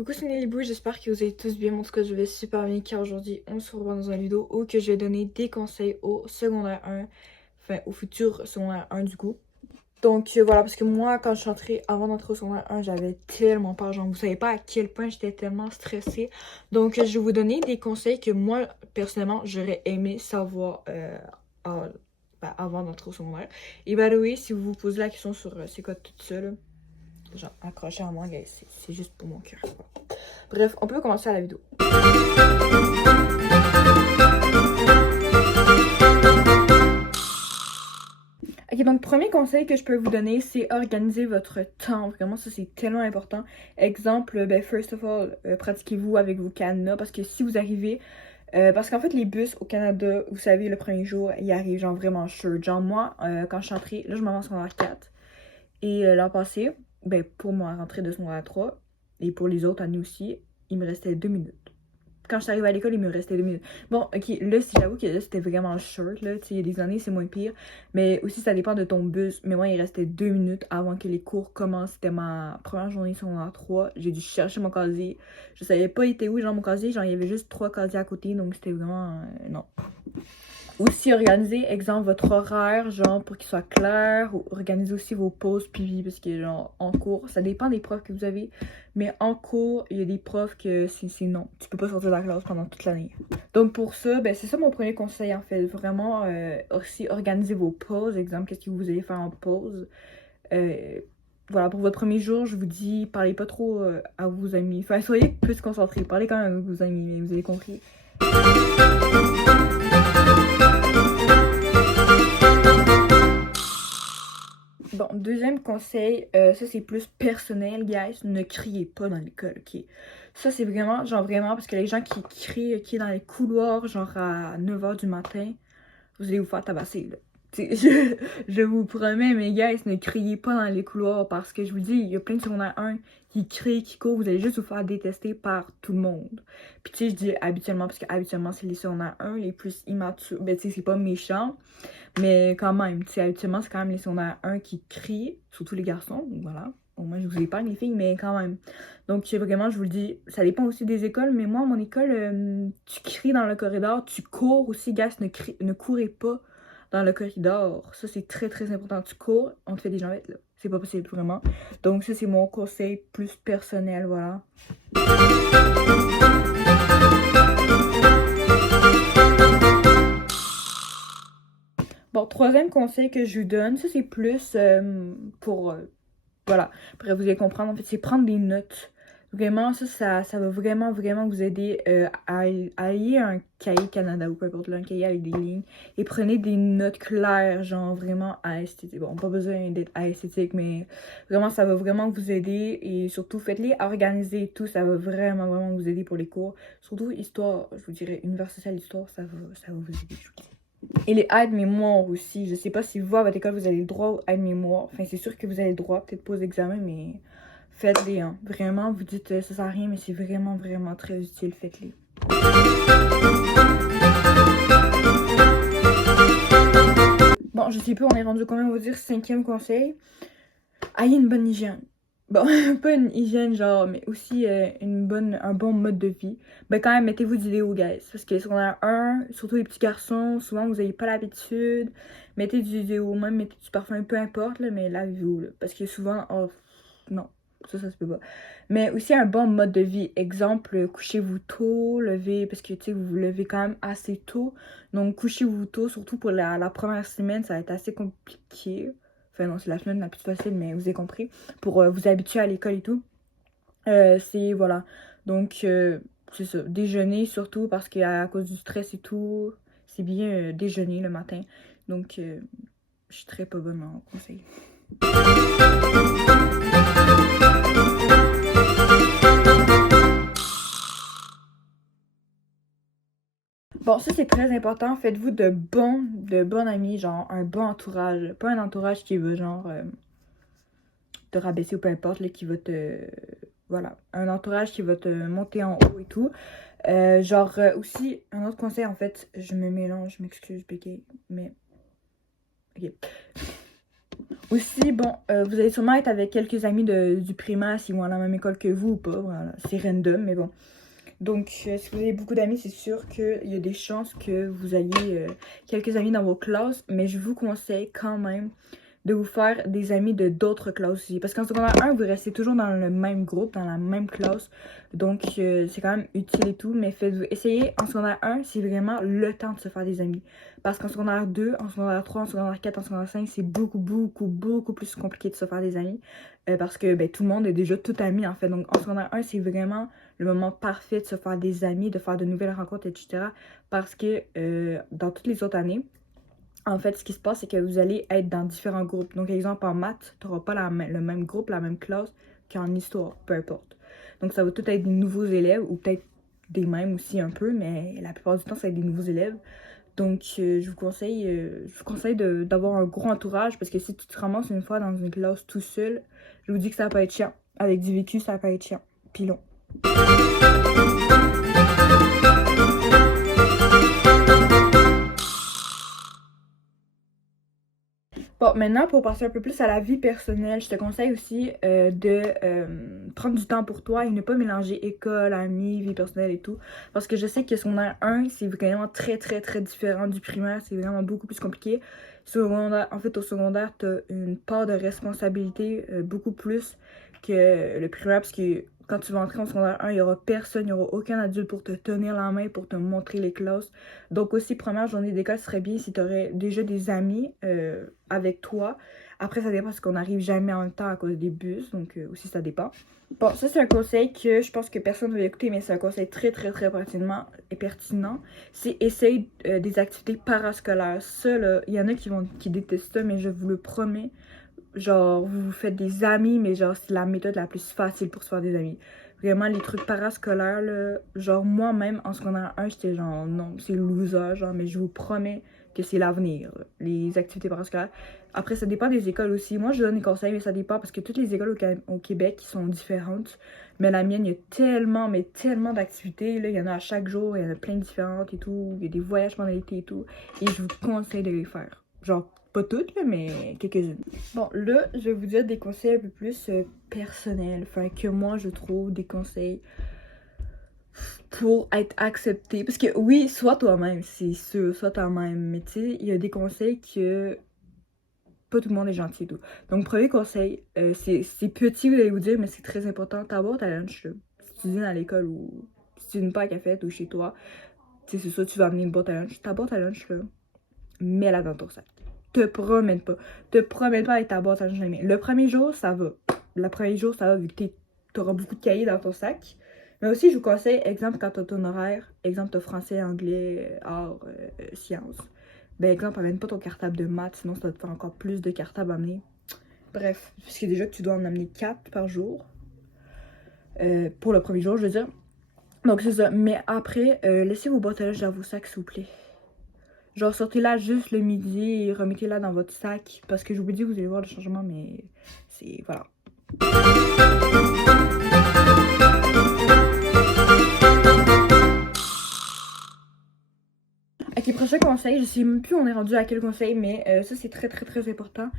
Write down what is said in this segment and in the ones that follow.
Coucou, c'est Nelly Bou, j'espère que vous allez tous bien. En tout cas, je vais super bien car aujourd'hui, on se revoit dans un vidéo où que je vais donner des conseils au secondaire 1, enfin au futur secondaire 1 du coup. Donc voilà, parce que moi, quand je suis entrée, avant d'entrer au secondaire 1, j'avais tellement peur. Genre, vous savez pas à quel point j'étais tellement stressée. Donc, je vais vous donner des conseils que moi, personnellement, j'aurais aimé savoir avant d'entrer au secondaire. Et by the way, si vous vous posez la question sur c'est quoi tout ça, là, genre, accrochez à moi, guys, c'est juste pour mon cœur. Bref, on peut commencer à la vidéo. Ok, donc premier conseil que je peux vous donner, c'est organiser votre temps. Vraiment, ça c'est tellement important. Exemple, ben first of all, pratiquez-vous avec vos cadenas parce que si vous arrivez, parce qu'en fait les bus au Canada, vous savez, le premier jour, ils arrivent genre vraiment short. Genre moi, quand je suis entrée, là je m'avance en secondaire 4. Et l'an passé, ben pour moi, rentrée de secondaire 3, et pour les autres années aussi, il me restait 2 minutes. Quand je suis arrivée à l'école, il me restait 2 minutes. Bon, ok, là, j'avoue que là, c'était vraiment short, là. Tu sais, il y a des années, c'est moins pire. Mais aussi, ça dépend de ton bus. Mais moi, il restait 2 minutes avant que les cours commencent. C'était ma première journée secondaire 3. J'ai dû chercher mon casier. Je savais pas il était où, genre, mon casier. Genre, il y avait juste 3 casiers à côté. Donc, c'était vraiment... non. Aussi, organiser, exemple, votre horaire, genre, pour qu'il soit clair. Ou organiser aussi vos pauses pipi, parce que, genre, en cours, ça dépend des profs que vous avez. Mais en cours, il y a des profs que c'est non. Tu peux pas sortir de la classe pendant toute l'année. Donc, pour ça, ben, c'est ça mon premier conseil, en fait. Vraiment, aussi, organiser vos pauses. Exemple, qu'est-ce que vous allez faire en pause. Voilà, pour votre premier jour, je vous dis, parlez pas trop à vos amis. Enfin, soyez plus concentrés. Parlez quand même avec vos amis, mais vous avez compris. Bon, deuxième conseil, ça c'est plus personnel, guys. Ne criez pas dans l'école, ok? Ça c'est vraiment, genre vraiment, parce que les gens qui crient, ok, dans les couloirs, genre à 9h du matin, vous allez vous faire tabasser, là. Je vous promets, mes gars, ne criez pas dans les couloirs parce que je vous dis, il y a plein de secondaires 1 qui crient, qui courent, vous allez juste vous faire détester par tout le monde. Puis tu sais, je dis habituellement parce que habituellement, c'est les secondaires 1 les plus immatures. Ben tu sais, c'est pas méchant, mais quand même, tu sais, habituellement, c'est quand même les secondaires 1 qui crient, surtout les garçons, donc voilà. Au moins, je vous épargne les filles, mais quand même. Donc, vraiment, je vous le dis, ça dépend aussi des écoles, mais moi, mon école, tu cries dans le corridor, tu cours aussi, gars, ne courez pas dans le corridor. Ça, c'est très, très important. Tu cours, on te fait des jambettes, là. C'est pas possible, vraiment. Donc, ça, c'est mon conseil plus personnel, voilà. Bon, troisième conseil que je vous donne, ça, c'est plus pour... voilà, après vous allez comprendre, en fait, c'est prendre des notes. Vraiment, ça va vraiment, vraiment vous aider à aller à un cahier Canada ou peu importe, là, un cahier avec des lignes. Et prenez des notes claires, genre vraiment à esthétique. Bon, pas besoin d'être à esthétique, mais vraiment, ça va vraiment vous aider. Et surtout, faites-les organiser et tout. Ça va vraiment, vraiment vous aider pour les cours. Surtout histoire, je vous dirais, univers social, histoire, ça va vous aider, je vous dis. Et les aides-mémoire aussi. Je sais pas si vous, à votre école, vous avez le droit aux aides-mémoire. Enfin, c'est sûr que vous avez le droit, peut-être pas aux examens, mais faites-les. Hein. Vraiment, vous dites ça sert à rien, mais c'est vraiment, vraiment très utile. Faites-les. Bon, je sais pas, on est rendu combien, on va dire, cinquième conseil. Ayez une bonne hygiène. Bon, pas une hygiène genre, mais aussi un bon mode de vie. Ben quand même, mettez-vous du déo, guys. Parce que secondaire 1, surtout les petits garçons, souvent vous n'avez pas l'habitude. Mettez du déo, même mettez du parfum, peu importe, là, mais lavez-vous, là. Parce que souvent, oh, non, ça se peut pas. Mais aussi un bon mode de vie. Exemple, couchez-vous tôt, levez, parce que tu sais, vous vous levez quand même assez tôt. Donc couchez-vous tôt, surtout pour la première semaine, ça va être assez compliqué. Enfin non, c'est la semaine la plus facile, mais vous avez compris. Pour vous habituer à l'école et tout. C'est, voilà. Donc, c'est ça. Déjeuner surtout, parce qu'à cause du stress et tout, c'est bien déjeuner le matin. Donc, je suis très pas bonne en conseil. Bon, ça c'est très important. Faites-vous de bons amis, genre un bon entourage. Pas un entourage qui veut genre te rabaisser ou peu importe, là, qui va te... Voilà, un entourage qui va te monter en haut et tout. Aussi, un autre conseil, en fait, je me mélange, je m'excuse, bégaye, mais... Ok. Aussi, bon, vous allez sûrement être avec quelques amis du primaire s'ils vont à la même école que vous ou pas. Voilà, c'est random, mais bon. Donc, si vous avez beaucoup d'amis, c'est sûr qu'il y a des chances que vous ayez quelques amis dans vos classes, mais je vous conseille quand même de vous faire des amis de d'autres classes aussi. Parce qu'en secondaire 1, vous restez toujours dans le même groupe, dans la même classe. Donc, c'est quand même utile et tout. Mais faites-vous essayer en secondaire 1, c'est vraiment le temps de se faire des amis. Parce qu'en secondaire 2, en secondaire 3, en secondaire 4, en secondaire 5, c'est beaucoup plus compliqué de se faire des amis. Parce que ben, tout le monde est déjà tout ami en fait. Donc, en secondaire 1, c'est vraiment le moment parfait de se faire des amis, de faire de nouvelles rencontres, etc. Parce que dans toutes les autres années, en fait, ce qui se passe, c'est que vous allez être dans différents groupes. Donc, exemple, en maths, tu n'auras pas le même groupe, la même classe qu'en histoire, peu importe. Donc, ça va tout être des nouveaux élèves, ou peut-être des mêmes aussi un peu, mais la plupart du temps, ça va être des nouveaux élèves. Donc, je vous conseille d'avoir un gros entourage, parce que si tu te ramasses une fois dans une classe tout seul, je vous dis que ça va pas être chiant. Avec du vécu, ça va pas être chiant. Puis long. Bon, maintenant, pour passer un peu plus à la vie personnelle, je te conseille aussi de prendre du temps pour toi et ne pas mélanger école, amis, vie personnelle et tout. Parce que je sais que secondaire 1, c'est vraiment très différent du primaire. C'est vraiment beaucoup plus compliqué. En fait, au secondaire, tu as une part de responsabilité beaucoup plus que le primaire. Parce que quand tu vas entrer en secondaire 1, il n'y aura personne, il n'y aura aucun adulte pour te tenir la main, pour te montrer les classes. Donc aussi, première journée d'école, ce serait bien si tu aurais déjà des amis avec toi. Après, ça dépend parce qu'on n'arrive jamais en même temps à cause des bus, donc aussi ça dépend. Bon, ça c'est un conseil que je pense que personne ne va écouter, mais c'est un conseil très pertinent et pertinent. C'est essayer des activités parascolaires. Ça, là, il y en a qui détestent ça, mais je vous le promets. Genre, vous vous faites des amis, mais genre, c'est la méthode la plus facile pour se faire des amis. Vraiment, les trucs parascolaires, là, genre, moi-même, en secondaire 1, j'étais genre, non, c'est loser, genre, mais je vous promets que c'est l'avenir, les activités parascolaires. Après, ça dépend des écoles aussi. Moi, je donne des conseils, mais ça dépend parce que toutes les écoles au Québec sont différentes. Mais la mienne, il y a tellement, mais tellement d'activités, là. Il y en a à chaque jour, il y en a plein de différentes et tout. Il y a des voyages pendant l'été et tout. Et je vous conseille de les faire. Genre, pas toutes, là, mais quelques-unes. Bon, là, je vais vous dire des conseils un peu plus personnels. Enfin, que moi, je trouve des conseils pour être accepté. Parce que oui, sois toi-même, c'est sûr, sois toi-même. Mais tu sais, il y a des conseils que pas tout le monde est gentil et tout. Donc, premier conseil, c'est petit, vous allez vous dire, mais c'est très important. Ta boîte à lunch, là, si tu dînes à l'école ou si tu dînes pas à la cafette ou chez toi, tu sais, c'est ça, tu vas amener une boîte à lunch. Ta boîte à lunch, là, mets-la dans ton sac. Te promène pas. Te promène pas avec ta boîte à lunch. Le premier jour, ça va. Le premier jour, ça va vu que t'auras beaucoup de cahiers dans ton sac. Mais aussi, je vous conseille, exemple, quand t'as ton horaire, exemple, t'as français, anglais, art, sciences. Ben, exemple, amène pas ton cartable de maths, sinon ça va te faire encore plus de cartables à amener. Bref, puisque déjà que tu dois en amener 4 par jour. Pour le premier jour, je veux dire. Donc, c'est ça. Mais après, laissez vos boîtes à lunch dans vos sacs, s'il vous plaît. Genre, sortez-la juste le midi et remettez-la dans votre sac. Parce que je vous dis, vous allez voir le changement, mais c'est... Voilà. Ok, prochain conseil. Je sais même plus on est rendu à quel conseil, mais ça, c'est très important.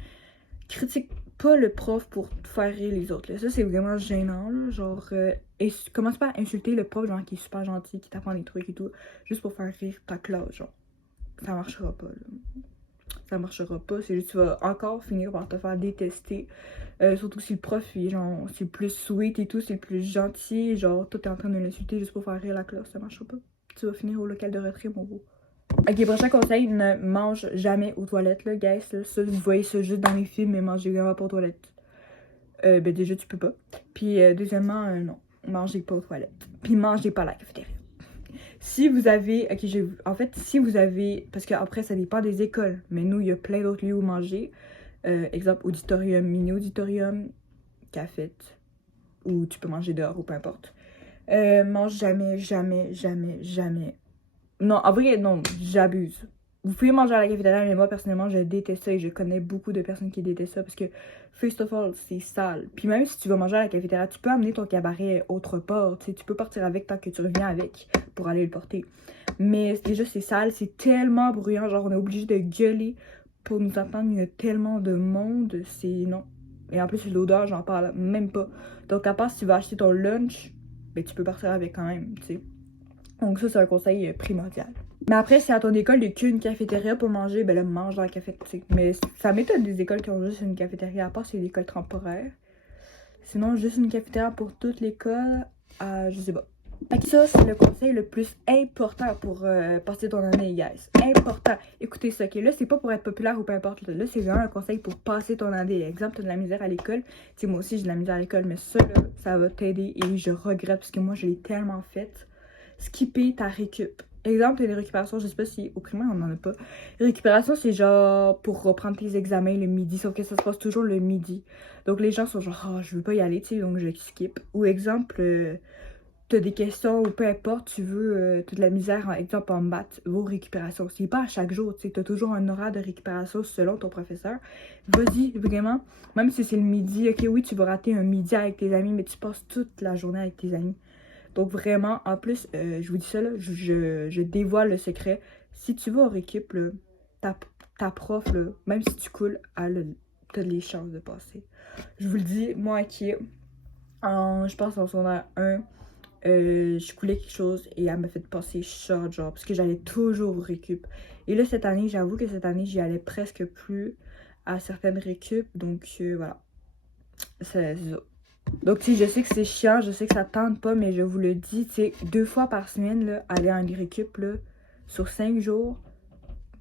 Critique pas le prof pour faire rire les autres. Là. Ça, c'est vraiment gênant. Là. Genre, commence pas à insulter le prof, genre, qui est super gentil, qui t'apprend des trucs et tout, juste pour faire rire ta classe, genre. Ça marchera pas, là. Ça marchera pas. C'est juste que tu vas encore finir par te faire détester. Surtout si le prof, il est genre, c'est le plus sweet et tout, c'est le plus gentil. Genre, toi, t'es en train de l'insulter juste pour faire rire la classe. Ça marchera pas. Tu vas finir au local de retrait, mon beau. Ok, prochain conseil, ne mange jamais aux toilettes, là, guys. Là. Ça, vous voyez ça juste dans les films, mais mangez vraiment pas aux toilettes. Ben déjà, tu peux pas. Puis, deuxièmement, non. Mangez pas aux toilettes. Puis, mangez pas à la cafétéria. Si vous avez, ok, en fait, si vous avez, parce qu'après, ça dépend des écoles, mais nous, il y a plein d'autres lieux où manger. Exemple, auditorium, mini-auditorium, cafette, ou tu peux manger dehors, ou peu importe. Mange jamais. Non, en vrai, non, j'abuse. Vous pouvez manger à la cafétéria, mais moi, personnellement, je déteste ça et je connais beaucoup de personnes qui détestent ça parce que, first of all, c'est sale. Puis même si tu vas manger à la cafétéria, tu peux amener ton cabaret autre part. Tu sais, tu peux partir avec tant que tu reviens avec pour aller le porter. Mais déjà, c'est sale, c'est tellement bruyant. Genre, on est obligé de gueuler pour nous attendre, il y a tellement de monde, c'est non. Et en plus, l'odeur, j'en parle même pas. Donc, à part si tu vas acheter ton lunch, ben, tu peux partir avec quand même, tu sais. Donc, ça, c'est un conseil primordial. Mais après, si à ton école, il n'y a qu'une cafétéria pour manger, ben là, mange dans la cafétéria. Mais ça m'étonne des écoles qui ont juste une cafétéria, à part si c'est l'école temporaire. Sinon, juste une cafétéria pour toute l'école, je sais pas. Fait ça, c'est le conseil le plus important pour passer ton année, guys. Important. Écoutez ça, ok? Là, c'est pas pour être populaire ou peu importe. Là, c'est vraiment un conseil pour passer ton année. Exemple, t'as de la misère à l'école. Tu sais, moi aussi, j'ai de la misère à l'école, mais ça, là, ça va t'aider et je regrette parce que moi, je l'ai tellement fait. Skipper ta récup. Exemple, les récupérations, je sais pas si au primaire on en a pas. Les récupérations, c'est genre pour reprendre tes examens le midi, sauf que ça se passe toujours le midi. Donc les gens sont genre, oh, je veux pas y aller, tu sais, donc je skip. Ou exemple, t'as des questions ou peu importe, tu veux, t'as de la misère, exemple en maths, vos récupérations. C'est pas à chaque jour, tu sais, t'as toujours un horaire de récupération selon ton professeur. Vas-y, vraiment, même si c'est le midi, ok, oui, tu vas rater un midi avec tes amis, mais tu passes toute la journée avec tes amis. Donc vraiment, en plus, je vous dis ça, là, je dévoile le secret. Si tu vas au récup, là, ta prof, là, même si tu coules, t'as les chances de passer. Je vous le dis, moi qui, je pense en secondaire 1, je coulais quelque chose et elle m'a fait passer short, genre, parce que j'allais toujours au récup. Et là, cette année, j'avoue que cette année, j'y allais presque plus à certaines récup. Donc voilà, c'est ça. Donc, tu sais, je sais que c'est chiant, je sais que ça tente pas, mais je vous le dis, tu sais, 2 fois par semaine, là, aller en récup, là, sur 5 jours,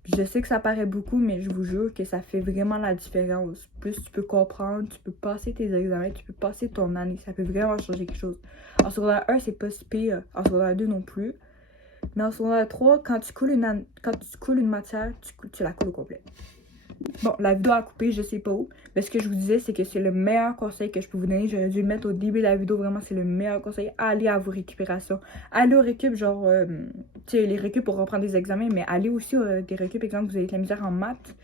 je sais que ça paraît beaucoup, mais je vous jure que ça fait vraiment la différence. Plus tu peux comprendre, tu peux passer tes examens, tu peux passer ton année, ça peut vraiment changer quelque chose. En secondaire 1, c'est pas si pire, en secondaire 2 non plus, mais en secondaire 3, quand tu coules une matière, tu la coules au complet. Bon, la vidéo a coupé, je sais pas où. Mais ce que je vous disais, c'est que c'est le meilleur conseil que je peux vous donner. J'aurais dû le mettre au début de la vidéo. Vraiment, c'est le meilleur conseil. Allez à vos récupérations. Allez aux récup, genre, tu sais, les récup pour reprendre des examens. Mais allez aussi des récup, exemple, vous avez de la misère en maths.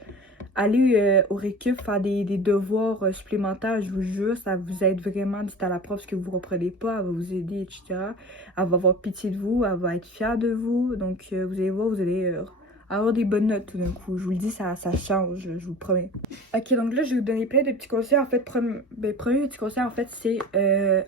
Allez au récup faire des devoirs supplémentaires. Je vous jure, ça vous aide vraiment. Dites à la prof ce que vous ne reprenez pas. Elle va vous aider, etc. Elle va avoir pitié de vous. Elle va être fière de vous. Donc, vous allez voir, vous allez avoir des bonnes notes tout d'un coup. Je vous le dis, ça change, je vous le promets. Ok, donc là, je vais vous donner plein de petits conseils. En fait, premier petit conseil, en fait, c'est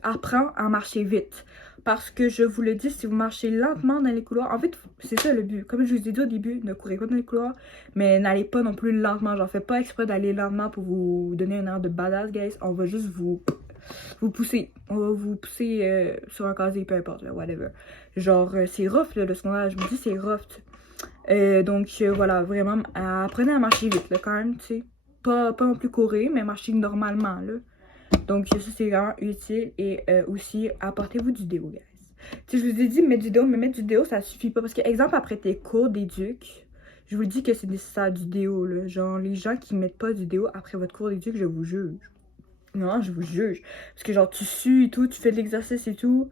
apprends à marcher vite. Parce que je vous le dis, si vous marchez lentement dans les couloirs, en fait, c'est ça le but. Comme je vous ai dit au début, ne courez pas dans les couloirs, mais n'allez pas non plus lentement. J'en fais pas exprès d'aller lentement pour vous donner un air de badass, guys. On va juste vous pousser. On va vous pousser sur un casier, peu importe, là, whatever. Genre, c'est rough, là, le secondaire. Je me dis, c'est rough, donc voilà, vraiment, apprenez à marcher vite, là, quand même, tu sais. Pas non plus courir, mais marcher normalement, là. Donc ça, c'est vraiment utile. Et aussi, apportez-vous du déo, guys. Tu sais, je vous ai dit mettre du déo, mais mettre du déo, ça suffit pas. Parce que, exemple, après tes cours d'éduc, je vous dis que c'est nécessaire du déo, là. Genre, les gens qui mettent pas du déo après votre cours d'éduc, je vous juge. Non, je vous juge. Parce que, genre, tu sues et tout, tu fais de l'exercice et tout.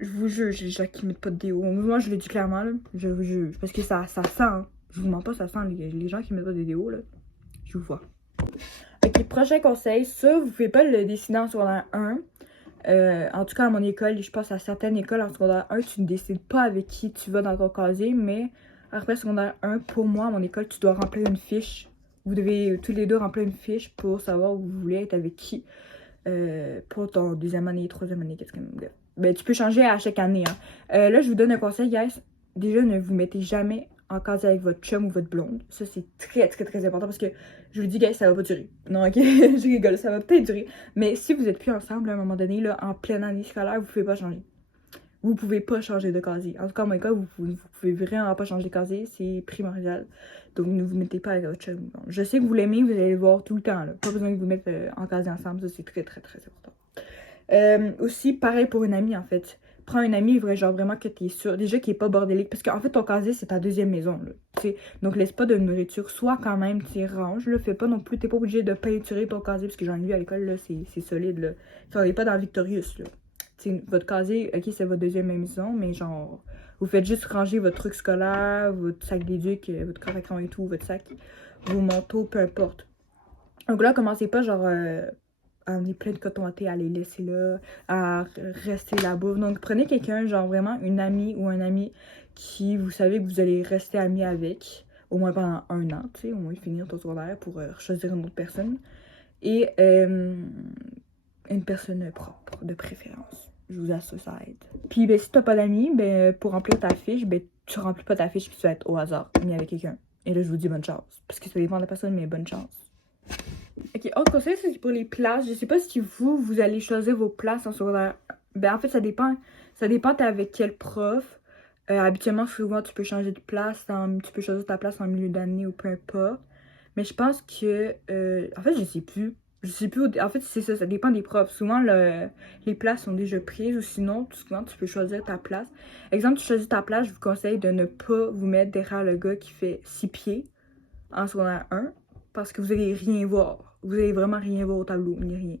Je vous juge, les gens qui mettent pas de déo. Moi, je le dis clairement, là. Je vous juge. Parce que ça sent, hein. Je vous mens pas, ça sent les gens qui mettent pas de déo, là. Je vous vois. Ok, prochain conseil. Ça, vous pouvez pas le décider en secondaire 1. En tout cas, à mon école, je pense à certaines écoles en secondaire 1, tu ne décides pas avec qui tu vas dans ton casier. Mais après secondaire 1, pour moi, à mon école, tu dois remplir une fiche. Vous devez tous les deux remplir une fiche pour savoir où vous voulez être avec qui. Pour ton deuxième année, troisième année, qu'est-ce que... Ben, tu peux changer à chaque année. Hein. Là, je vous donne un conseil, guys. Déjà, ne vous mettez jamais en casier avec votre chum ou votre blonde. Ça, c'est très, très, très important parce que je vous dis, guys, ça va pas durer. Non, ok, je rigole, ça va peut-être durer. Mais si vous êtes plus ensemble à un moment donné, là, en pleine année scolaire, vous pouvez pas changer. Vous pouvez pas changer de casier. En tout cas, à mon cas, vous pouvez vraiment pas changer de casier. C'est primordial. Donc, ne vous mettez pas avec votre chum. Je sais que vous l'aimez, vous allez le voir tout le temps. Là. Pas besoin de vous mettre en casier ensemble. Ça, c'est très, très, très important. Aussi, pareil pour une amie, en fait. Prends une amie, genre vraiment que t'es sûr. Déjà qu'il est pas bordélique. Parce qu'en fait, ton casier, c'est ta deuxième maison, là. T'sais. Donc, laisse pas de nourriture. Soit quand même, tu range, là. Fais pas non plus. T'es pas obligé de peinturer ton casier. Parce que j'en ai vu à l'école, là, c'est solide, là. Ça n'est pas dans Victorious, là. T'sais, votre casier, ok, c'est votre deuxième maison, mais genre, vous faites juste ranger votre truc scolaire, votre sac d'éduc, votre crayon à crayon et tout, votre sac, vos manteaux, peu importe. Donc là, commencez pas, genre, à amener plein de coton à thé, à les laisser là, à rester là-bas. Donc, prenez quelqu'un, genre vraiment une amie ou un ami qui, vous savez que vous allez rester ami avec. au moins pendant 1 an, tu sais, au moins finir ton secondaire pour choisir une autre personne. Et une personne propre, de préférence. Je vous assure, ça aide. Puis, ben, si t'as pas d'amis, ben, pour remplir ta fiche, ben, tu remplis pas ta fiche puis tu vas être au hasard, mis avec quelqu'un. Et là, je vous dis bonne chance. Parce que ça dépend de la personne, mais bonne chance. Ok, autre conseil, c'est pour les places. Je sais pas si vous allez choisir vos places en secondaire. Ben, en fait, ça dépend. Ça dépend t'es avec quel prof. Habituellement, souvent, tu peux changer de place. Tu peux choisir ta place en milieu d'année ou peu importe. Mais je pense que... en fait, je sais plus. Je sais plus. En fait, c'est ça. Ça dépend des profs. Souvent, les places sont déjà prises. Ou sinon, souvent, tu peux choisir ta place. Exemple, tu choisis ta place. Je vous conseille de ne pas vous mettre derrière le gars qui fait 6 pieds en secondaire 1. Parce que vous allez rien voir. Vous allez vraiment rien voir au tableau, ni rien.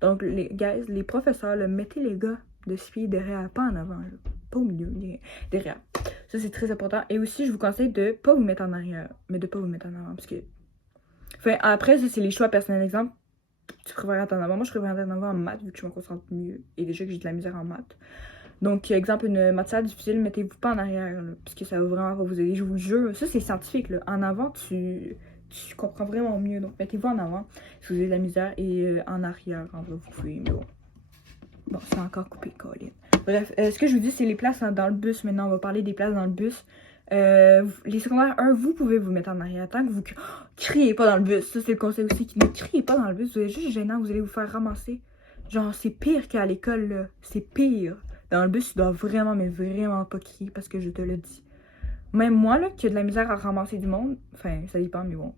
Donc, les guys, les professeurs, là, mettez les gars de 6 pieds derrière, pas en avant, là. Pas au milieu, derrière. Ça, c'est très important. Et aussi, je vous conseille de pas vous mettre en arrière, mais de pas vous mettre en avant. Parce que. Enfin, après, ça, c'est les choix personnels. Exemple, tu préfères être en avant. Moi, je préfère être en avant en maths, vu que je me concentre mieux. Et déjà que j'ai de la misère en maths. Donc, exemple, une matière difficile, mettez-vous pas en arrière, là, parce que ça va vraiment pas vous aider. Je vous le jure. Ça, c'est scientifique, là. En avant, tu comprends vraiment mieux. Donc, mettez-vous en avant si vous avez de la misère. Et en arrière, en vrai, vous pouvez. Mais bon. Bon, c'est encore coupé, Colin. Bref, ce que je vous dis, c'est les places dans le bus. Maintenant, on va parler des places dans le bus. Les secondaires 1, vous pouvez vous mettre en arrière. Tant que vous criez pas dans le bus. Ça, c'est le conseil aussi. Ne criez pas dans le bus. Vous êtes juste gênant. Vous allez vous faire ramasser. Genre, c'est pire qu'à l'école, là. C'est pire. Dans le bus, tu dois vraiment, mais vraiment pas crier parce que je te le dis. Même moi, là, qui a de la misère à ramasser du monde, enfin, ça dépend, mais bon,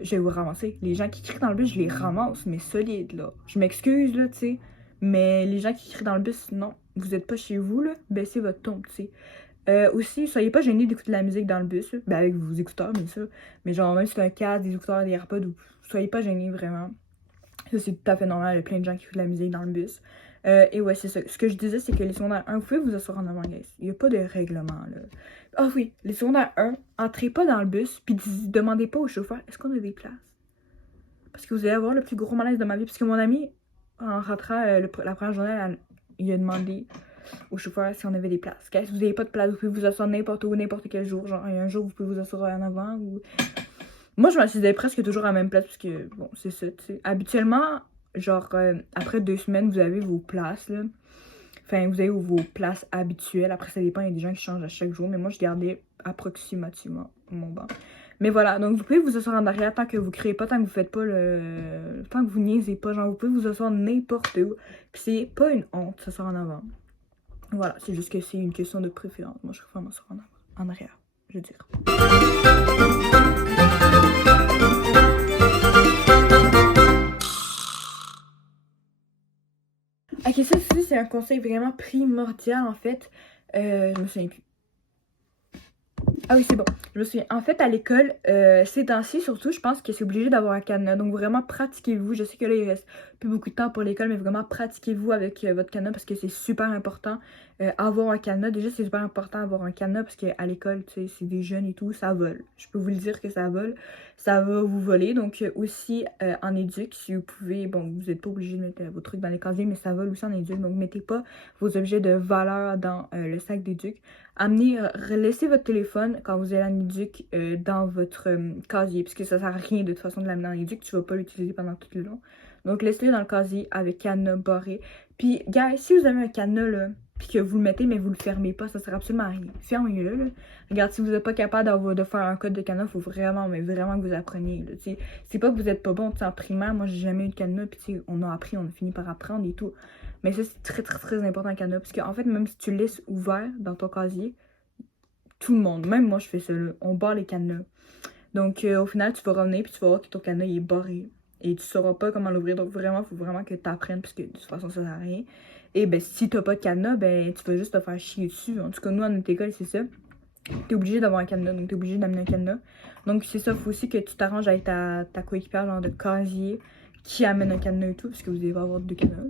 je vais vous ramasser. Les gens qui crient dans le bus, je les ramasse, mais solide, là. Je m'excuse, là, tu sais. Mais les gens qui crient dans le bus, non. Vous êtes pas chez vous, là. Baissez votre ton, tu sais. Aussi, soyez pas gênés d'écouter de la musique dans le bus, là. Ben, avec vos écouteurs, bien sûr. Mais genre, même si c'est un casque, des écouteurs, des AirPods, soyez pas gênés, vraiment. Ça, c'est tout à fait normal. Il y a plein de gens qui écoutent de la musique dans le bus. Et ouais, c'est ça. Ce que je disais, c'est que les secondaires 1, vous pouvez vous asseoir en avant, guys. Il n'y a pas de règlement, là. Ah oui, les secondaires 1, entrez pas dans le bus, puis demandez pas au chauffeur, est-ce qu'on a des places? Parce que vous allez avoir le plus gros malaise de ma vie. Parce que mon ami, en rentrant la première journée, il a demandé au chauffeur si on avait des places. Guys, vous n'avez pas de place, vous pouvez vous asseoir n'importe où, n'importe quel jour. Genre, un jour, vous pouvez vous asseoir en avant ou... Moi, je m'assisais presque toujours à la même place parce que, bon, c'est ça, tu sais. Habituellement, genre, après 2 semaines, vous avez vos places, là. Enfin, vous avez vos places habituelles. Après, ça dépend, il y a des gens qui changent à chaque jour. Mais moi, je gardais approximativement mon banc. Mais voilà, donc vous pouvez vous asseoir en arrière tant que vous créez pas, tant que vous faites pas le... Tant que vous niaisez pas, genre, vous pouvez vous asseoir n'importe où. Puis c'est pas une honte, s'asseoir en avant. Voilà, c'est juste que c'est une question de préférence. Moi, je préfère m'asseoir en arrière, je veux dire. Ok, ça aussi, c'est un conseil vraiment primordial, en fait. Je me souviens plus. Ah oui, c'est bon. Je me souviens. En fait, à l'école, ces temps-ci, surtout, je pense que c'est obligé d'avoir un cadenas. Donc, vraiment, pratiquez-vous. Je sais que là, il reste plus beaucoup de temps pour l'école, mais vraiment, pratiquez-vous avec votre cadenas parce que c'est super important. Avoir un cadenas, déjà, c'est super important d'avoir un cadenas parce qu'à l'école, tu sais, c'est des jeunes et tout, ça vole. Je peux vous le dire que ça vole. Ça va vous voler. Donc, aussi, en éduc, si vous pouvez, bon, vous n'êtes pas obligé de mettre vos trucs dans les casiers, mais ça vole aussi en éduc. Donc, mettez pas vos objets de valeur dans le sac d'éduc. Laissez votre téléphone quand vous allez en éduc dans votre casier, parce que ça sert à rien de toute façon de l'amener en éduc, tu vas pas l'utiliser pendant tout le long. Donc laissez-le dans le casier avec cadenas barré. Puis, guys, si vous avez un cadenas là, puis que vous le mettez mais vous le fermez pas, ça sert absolument à rien. Fermez-le là. Regarde, si vous n'êtes pas capable de faire un code de cadenas, il faut vraiment, mais vraiment que vous appreniez. C'est pas que vous êtes pas bon, en primaire, moi j'ai jamais eu de cadenas, puis on a appris, on a fini par apprendre et tout. Mais ça, c'est très, très, très important, un cadenas. Parce qu'en fait, même si tu le laisses ouvert dans ton casier, tout le monde, même moi, je fais ça, là, on barre les cadenas. Donc, au final, tu vas revenir puis tu vas voir que ton cadenas, il est barré. Et tu sauras pas comment l'ouvrir. Donc, vraiment, il faut vraiment que tu apprennes parce que de toute façon, ça sert à rien. Et ben, si t'as pas de cadenas, ben, tu vas juste te faire chier dessus. En tout cas, nous, à notre école, c'est ça. T'es obligé d'avoir un cadenas, donc t'es obligé d'amener un cadenas. Donc, c'est ça, il faut aussi que tu t'arranges avec ta coéquipière, genre de casier, qui amène un cadenas et tout, parce que vous allez avoir 2 cadenas.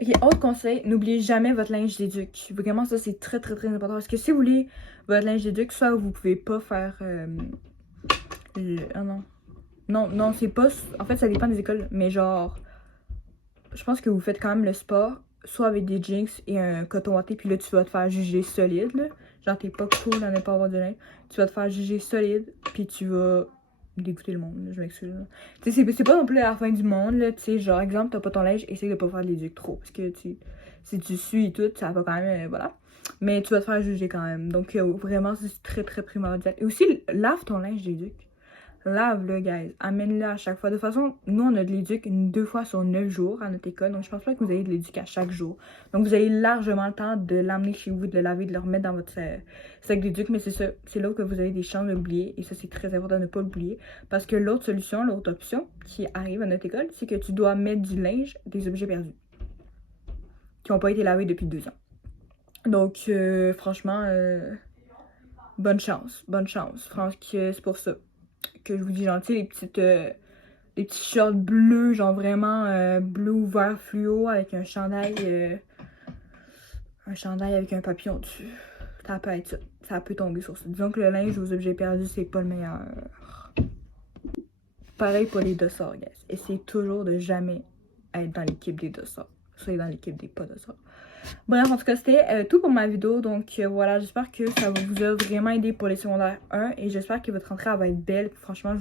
Ok, autre conseil, n'oubliez jamais votre linge d'éduc. Vraiment, ça, c'est très, très, très important. Parce que si vous voulez votre linge d'éduc, soit vous pouvez pas faire... Ah non. Non, c'est pas... En fait, ça dépend des écoles, mais genre... Je pense que vous faites quand même le sport, soit avec des jeans et un coton watté, puis là, tu vas te faire juger solide, là. genre t'es pas cool à ne pas avoir de linge, tu vas te faire juger solide, puis tu vas dégoûter le monde, là, je m'excuse. Tu sais, c'est pas non plus la fin du monde, là, tu sais, genre, exemple, t'as pas ton linge, essaye de pas faire de l'éduc trop, parce que, tu sais, si tu suis et tout, ça va quand même, voilà. Mais tu vas te faire juger quand même, donc vraiment, c'est très, très primordial. Et aussi, lave ton linge d'éduc. Lave-le, guys. Amène-le à chaque fois. De toute façon, nous, on a de l'éduc 2 fois sur 9 jours à notre école. Donc, je pense pas que vous ayez de l'éduc à chaque jour. Donc, vous avez largement le temps de l'amener chez vous, de le laver, de le remettre dans votre sac d'éduc. Mais c'est ça, c'est là que vous avez des chances de l'oublier. Et ça, c'est très important de ne pas l'oublier. Parce que l'autre solution, l'autre option qui arrive à notre école, c'est que tu dois mettre du linge, des objets perdus. Qui n'ont pas été lavés depuis 2 ans. Donc, franchement, bonne chance. Bonne chance. Franchement, c'est pour ça que je vous dis gentil, les petits shorts bleus, genre vraiment bleu ou vert fluo avec un chandail avec un papillon dessus. Ça peut être ça. Ça peut tomber sur ça. Disons que le linge aux objets perdus, c'est pas le meilleur. Pareil pour les dossards, guys. Essayez toujours de jamais être dans l'équipe des dossards. Soyez dans l'équipe des pas dossards. Bref, en tout cas, c'était tout pour ma vidéo. Donc voilà, j'espère que ça vous a vraiment aidé pour les secondaires 1. Et j'espère que votre rentrée va être belle. Franchement,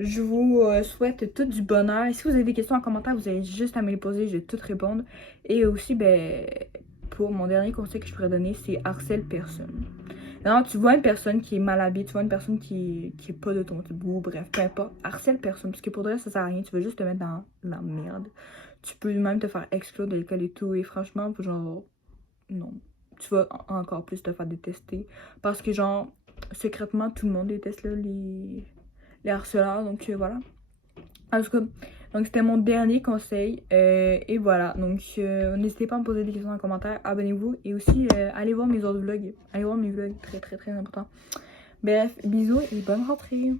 je vous souhaite tout du bonheur. Et si vous avez des questions en commentaire, vous avez juste à me les poser. Je vais toutes répondre. Et aussi, ben, pour mon dernier conseil que je pourrais donner, c'est harcèle personne. Non, tu vois une personne qui est mal habillée, tu vois une personne qui est pas de ton type, ou bref, peu importe, harcèle personne. Parce que pour de vrai, ça sert à rien. Tu vas juste te mettre dans la merde. Tu peux même te faire exclure de l'école et tout. Et franchement, genre, non. Tu vas encore plus te faire détester. Parce que, genre, secrètement, tout le monde déteste là, les harceleurs. Donc, voilà. En tout cas, donc c'était mon dernier conseil. Et voilà. Donc, n'hésitez pas à me poser des questions en commentaire. Abonnez-vous. Et aussi, allez voir mes autres vlogs. Allez voir mes vlogs. Très, très, très important. Bref, bisous et bonne rentrée.